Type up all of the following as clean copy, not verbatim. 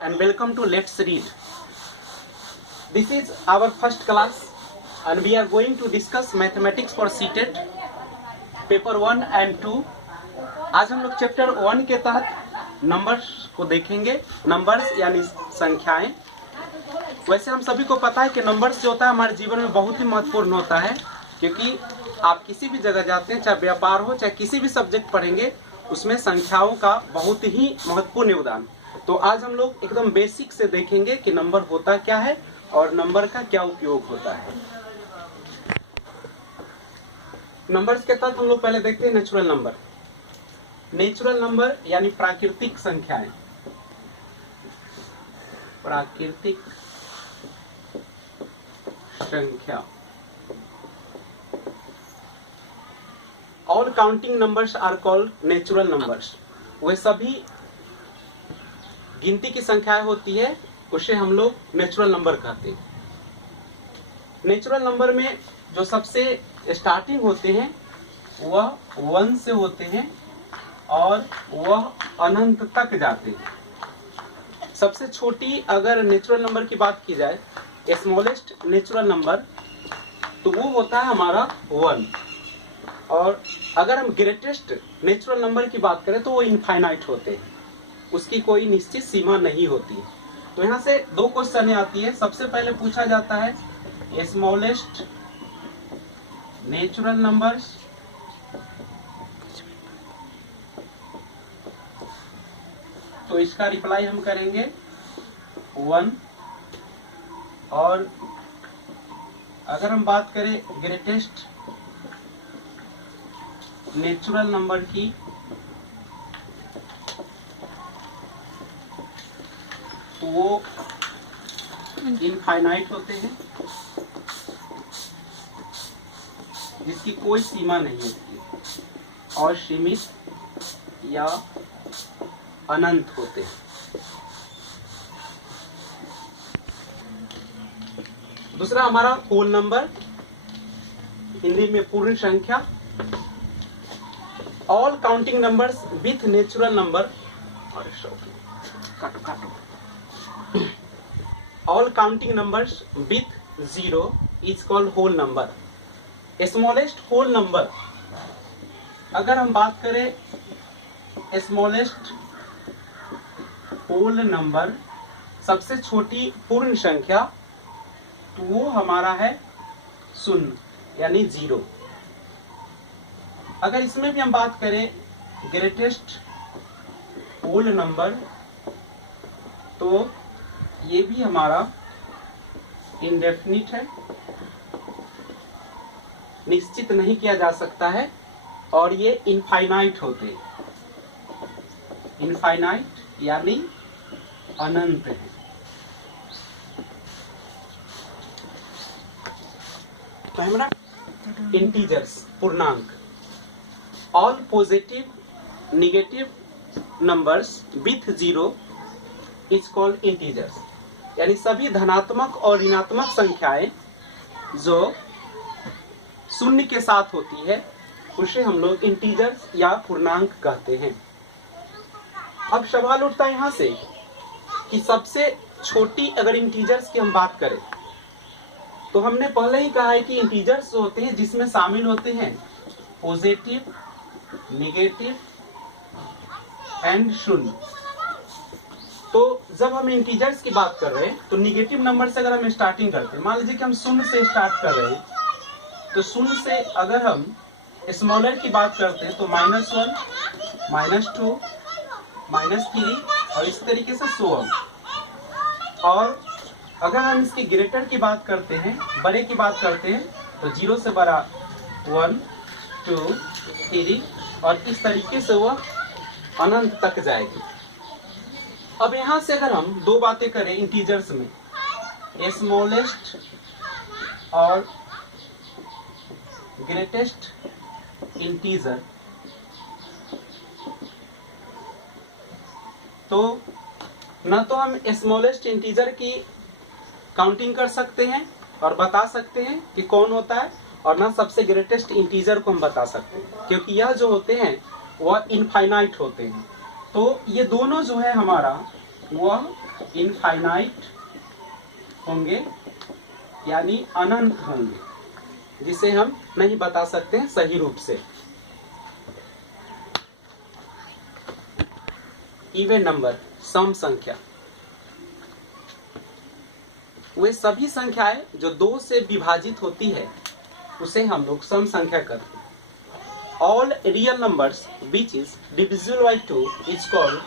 and welcome to Let's Read. This is our first class and we are going to discuss mathematics for CTET paper 1 and 2. आज हम लोग chapter 1 के तहत numbers को देखेंगे. Numbers यानी संख्याएं. वैसे हम सभी को पता है कि नंबर्स जो होता है हमारे जीवन में बहुत ही महत्वपूर्ण होता है, क्योंकि आप किसी भी जगह जाते हैं, चाहे व्यापार हो चाहे किसी भी सब्जेक्ट पढ़ेंगे, उसमें संख्याओं का बहुत ही महत्वपूर्ण योगदान. तो आज हम लोग एकदम बेसिक से देखेंगे कि नंबर होता क्या है और नंबर का क्या उपयोग होता है. नंबर्स के तहत हम लोग पहले देखते हैं नेचुरल नंबर. नेचुरल नंबर यानी प्राकृतिक संख्याएं. प्राकृतिक संख्या. All counting numbers are called natural numbers. वे सभी गिनती की संख्याएं होती है, उसे हम लोग नेचुरल नंबर कहते हैं. नेचुरल नंबर में जो सबसे स्टार्टिंग होते हैं वह 1 से होते हैं और वह अनंत तक जाते हैं. सबसे छोटी अगर नेचुरल नंबर की बात की जाए, स्मॉलेस्ट नेचुरल नंबर, तो वो होता है हमारा 1. और अगर हम ग्रेटेस्ट नेचुरल नंबर की बात करें तो वो इनफाइनाइट होते हैं, उसकी कोई निश्चित सीमा नहीं होती. तो यहाँ से दो क्वेश्चन आती है. सबसे पहले पूछा जाता है स्मॉलेस्ट नेचुरल नंबर्स तो इसका रिप्लाई हम करेंगे 1. और अगर हम बात करें ग्रेटेस्ट नेचुरल नंबर की, तो वो इनफाइनाइट होते हैं, जिसकी कोई सीमा नहीं होती और सीमित या अनंत होते हैं. दूसरा हमारा होल नंबर, हिंदी में पूर्ण संख्या. All counting numbers with natural number, all counting numbers with 0 is called whole number. Smallest whole number, अगर हम बात करें स्मॉलेस्ट होल नंबर, सबसे छोटी पूर्ण संख्या, तो वो हमारा है 0 यानी 0. अगर इसमें भी हम बात करें ग्रेटेस्ट होल नंबर, तो ये भी हमारा इंडेफिनिट है, निश्चित नहीं किया जा सकता है, और ये इनफाइनाइट होते हैं. इनफाइनाइट यानी अनंत है. तो हमारा इंटीजर्स, पूर्णांक. All positive negative numbers with 0 is called integers. यानी सभी धनात्मक और ऋणात्मक संख्याएं जो 0 के साथ होती है, उसे हम लोग इंटीजर्स या पूर्णांक कहते हैं. अब सवाल उठता है यहाँ से कि सबसे छोटी अगर इंटीजर्स की हम बात करें, तो हमने पहले ही कहा है कि इंटीजर्स होते हैं जिसमें शामिल होते हैं पॉजिटिव, नेगेटिव एंड 0. तो जब हम इंटीजर्स की बात कर रहे हैं, तो नेगेटिव नंबर से अगर हम स्टार्टिंग करते हैं, मान लीजिए कि हम 0 से स्टार्ट कर रहे हैं, तो 0 से अगर हम स्मॉलर की बात करते हैं तो -1, -2, -3 और इस तरीके से सो ऑन. और अगर हम इसके ग्रेटर की बात करते हैं, बड़े की बात करते हैं, तो 0 से बड़ा 1, 2, 3 और इस तरीके से वह अनंत तक जाएगी. अब यहाँ से अगर हम दो बातें करें इंटीजर्स में, स्मॉलेस्ट और ग्रेटेस्ट इंटीजर, तो न तो हम स्मॉलेस्ट इंटीजर की काउंटिंग कर सकते हैं और बता सकते हैं कि कौन होता है, और न सबसे ग्रेटेस्ट इंटीजर को हम बता सकते हैं, क्योंकि यह जो होते हैं वह इनफाइनाइट होते हैं. तो ये दोनों जो है हमारा वह इनफाइनाइट होंगे यानी अनंत होंगे, जिसे हम नहीं बता सकते हैं सही रूप से। इवन नंबर, सम संख्या, वे सभी संख्याएं जो 2 से विभाजित होती है उसे हम लोग सम संख्या कहते हैं। All real numbers which is divisible by 2 is called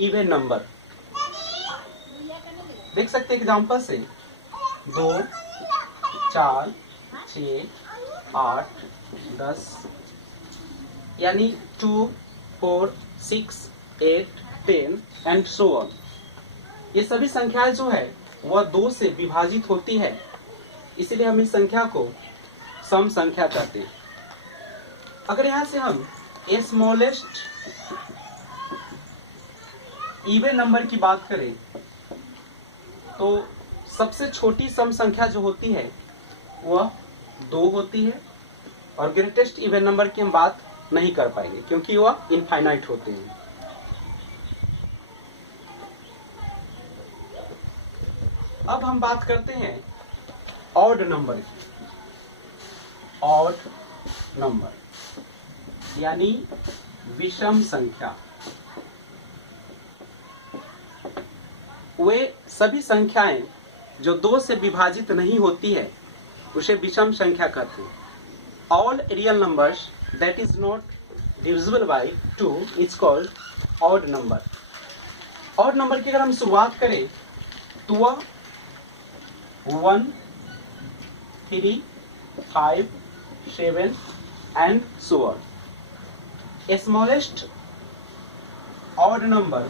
even number. देख सकते हैं एग्जांपल से 2, 4, 6, 8, 10 यानी 2, 4, 6, 8, 10 एंड सो ऑन। ये सभी संख्याएं जो है वह 2 से विभाजित होती है, इसलिए हम इस संख्या को सम संख्या कहते हैं। अगर यहां से हम स्मॉलेस्ट इवन नंबर की बात करें तो सबसे छोटी सम संख्या जो होती है वह 2 होती है, और ग्रेटेस्ट इवन नंबर की हम बात नहीं कर पाएंगे क्योंकि वह इनफाइनाइट होते हैं। अब हम बात करते हैं ऑड नंबर की। ऑड नंबर यानी विषम संख्या, वे सभी संख्याएं जो 2 से विभाजित नहीं होती है उसे विषम संख्या कहते हैं। All real numbers that is not divisible by 2 is called odd number. Odd number की अगर हम शुरुआत करें तो वह 1, 3, 5, 7 and so on. Smallest odd number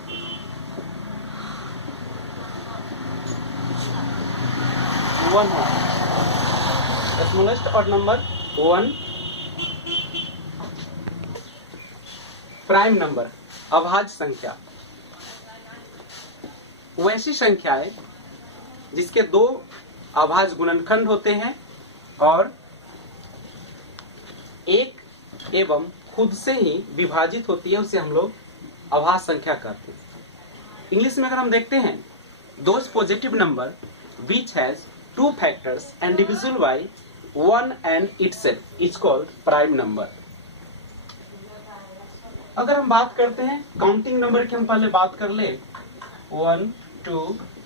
one है। Smallest odd number 1। Prime number, अभाज्य संख्या, वैसी संख्याएं जिसके 2 अभाज्य गुणनखंड होते हैं और एक एवं खुद से ही विभाजित होती है, उसे हम लोग अभाज्य संख्या कहते हैं। इंग्लिश में अगर हम देखते हैं those positive number which has 2 factors and divisible by 1 and itself is called prime number. अगर हम बात करते हैं काउंटिंग नंबर की, हम पहले बात कर ले 1, 2,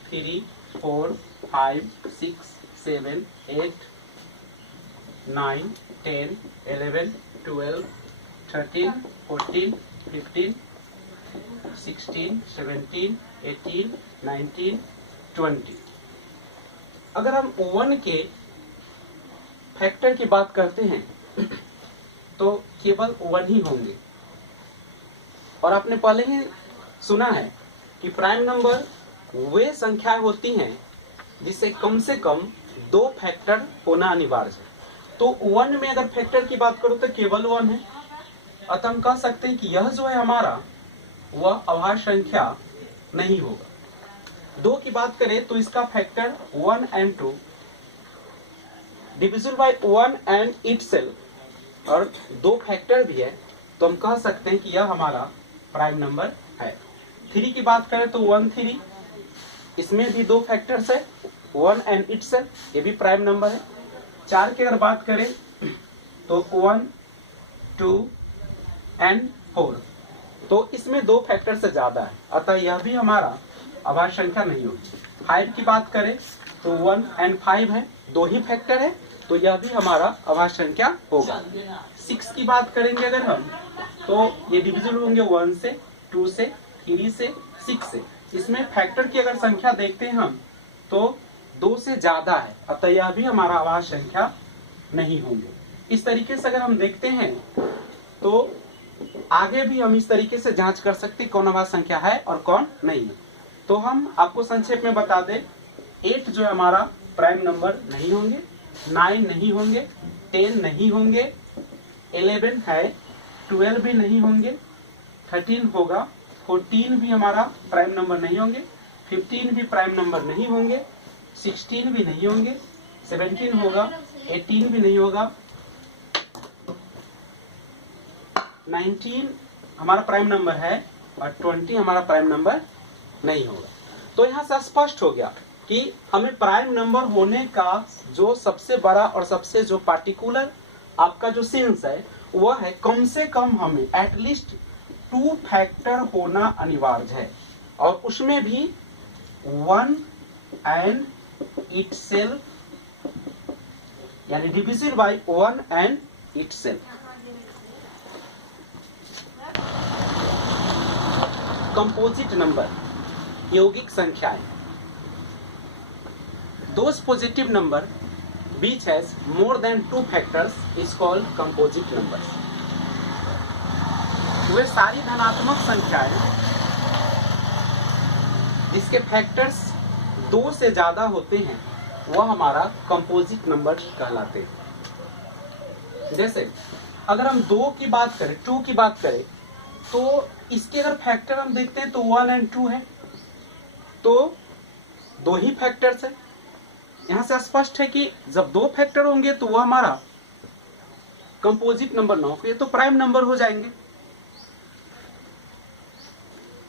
3, 4, 5, 6, 7, 8, 9, 10, 11, 12, 13, 14, 15, 16, 17, 18, 19, 20। अगर हम 1 के फैक्टर की बात करते हैं तो केवल 1 ही होंगे, और आपने पहले ही सुना है कि प्राइम नंबर वे संख्याएं होती हैं जिससे कम 2 फैक्टर होना अनिवार्य है। तो 1 में अगर फैक्टर की बात करूं तो केवल 1 है, अतः हम कह सकते हैं कि यह जो है हमारा वह अभाज्य संख्या नहीं होगा। 2 की बात करें तो इसका factor 1 and 2 divisible by 1 and itself, और 2 फैक्टर भी है, तो हम कह सकते हैं कि यह हमारा प्राइम नंबर है। 3 की बात करें तो 1, 3, इसमें भी 2 फैक्टर्स है, 1 and itself, ये भी प्राइम नंबर है। 4 की अगर बात करें तो 1, 2 and 4, तो इसमें 2 फैक्टर से ज्यादा है, अतः यह भी हमारा अभाज्य संख्या नहीं होगी। 5 की बात करें तो 1 and 5 है, 2 ही फैक्टर है, तो यह भी हमारा अभाज्य संख्या होगा। 6 की बात करेंगे अगर हम तो ये डिविजिबल होंगे 1 से, 2 से, 3 से, 6 से। इसमें फैक्टर की अगर संख्या देखते हैं हम तो 2 से ज्यादा है, अतः यह भी हमारा अभाज्य संख्या नहीं होंगे। इस तरीके से अगर हम देखते हैं तो आगे भी हम इस तरीके से जांच कर सकते हैं कौन अभाज्य संख्या है और कौन नहीं है। तो हम आपको संक्षेप में बता दें, 8 जो है हमारा प्राइम नंबर नहीं होंगे, 9 नहीं होंगे, 10 नहीं होंगे, 11 है, 12 भी नहीं होंगे, 13 होगा, 14 भी हमारा प्राइम नंबर नहीं होंगे, 15 भी प्राइम नंबर नहीं होंगे, 16 भी नहीं होंगे, 17 होगा, 18 भी नहीं होगा, 19 हमारा प्राइम नंबर है और 20 हमारा प्राइम नंबर नहीं होगा। तो यहाँ से स्पष्ट हो गया कि हमें प्राइम नंबर होने का जो सबसे बड़ा और सबसे जो पार्टिकुलर आपका जो सेंस है वह है कम से कम हमें एटलीस्ट 2 फैक्टर होना अनिवार्य है, और उसमें भी 1 एंड इटसेल्फ, यानी divisible by 1 and itself. Composite number, यौगिक संख्याएं। Those positive number which has more than 2 factors is called composite numbers. वे सारी धनात्मक संख्याएं जिसके फैक्टर्स 2 से ज्यादा होते हैं वह हमारा कंपोजिट नंबर कहलाते हैं। जैसे अगर हम 2 की बात करें, 2 की बात करें, तो इसके अगर फैक्टर हम देखते हैं तो 1 एंड 2 है, तो 2 ही फैक्टर्स है। यहां से स्पष्ट है कि जब 2 फैक्टर होंगे तो वह हमारा कंपोजिट नंबर ना हो, तो प्राइम नंबर हो जाएंगे।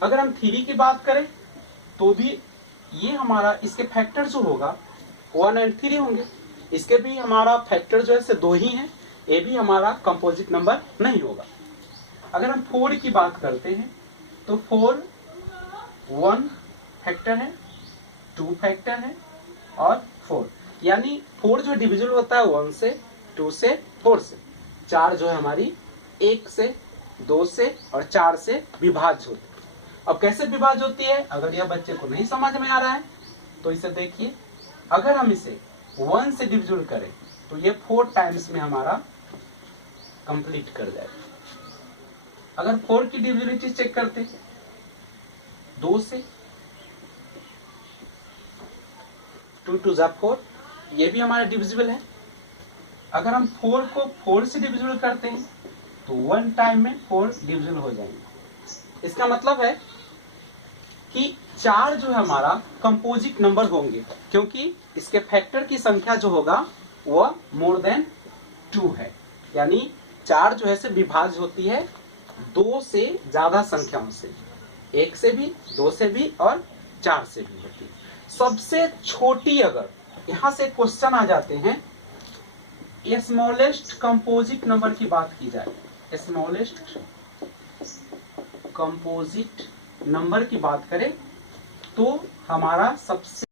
अगर हम 3 की बात करें तो भी ये हमारा इसके फैक्टर जो होगा 1 एंड 3 होंगे, इसके भी हमारा फैक्टर जो है 2 ही है, ये भी हमारा कंपोजिट नंबर नहीं होगा। अगर हम 4 की बात करते हैं तो 4 1 फैक्टर है, 2 फैक्टर है और 4, यानी 4 जो डिविजिबल होता है 1 से, 2 से, 4 से। 4 जो है हमारी 1 से, 2 से और 4 से विभाज्य होती है। अब कैसे विभाज्य होती है, अगर यह बच्चे को नहीं समझ में आ रहा है तो इसे देखिए। अगर हम इसे 1 से डिविजिबल करें तो ये 4 टाइम्स में हमारा कंप्लीट कर जाएगा। अगर 4 की डिविजिबिलिटी चेक करते 2 से, 2 2 जा 4, ये भी हमारा डिविजिबल है। अगर हम 4 को 4 से डिविजिबल करते हैं तो 1 टाइम में 4 डिविजिबल हो जाएंगे। इसका मतलब है कि 4 जो है हमारा कंपोजिट नंबर होंगे, क्योंकि इसके फैक्टर की संख्या जो होगा वह मोर देन 2 है, यानी 4 जो है से विभाज्य होती है 2 से ज्यादा संख्याओं से, 1 से भी, 2 से भी और 4 से भी होती है। सबसे छोटी, अगर यहां से क्वेश्चन आ जाते हैं स्मॉलेस्ट कंपोजिट नंबर की बात की जाए, स्मॉलेस्ट कंपोजिट नंबर की बात करें तो हमारा सबसे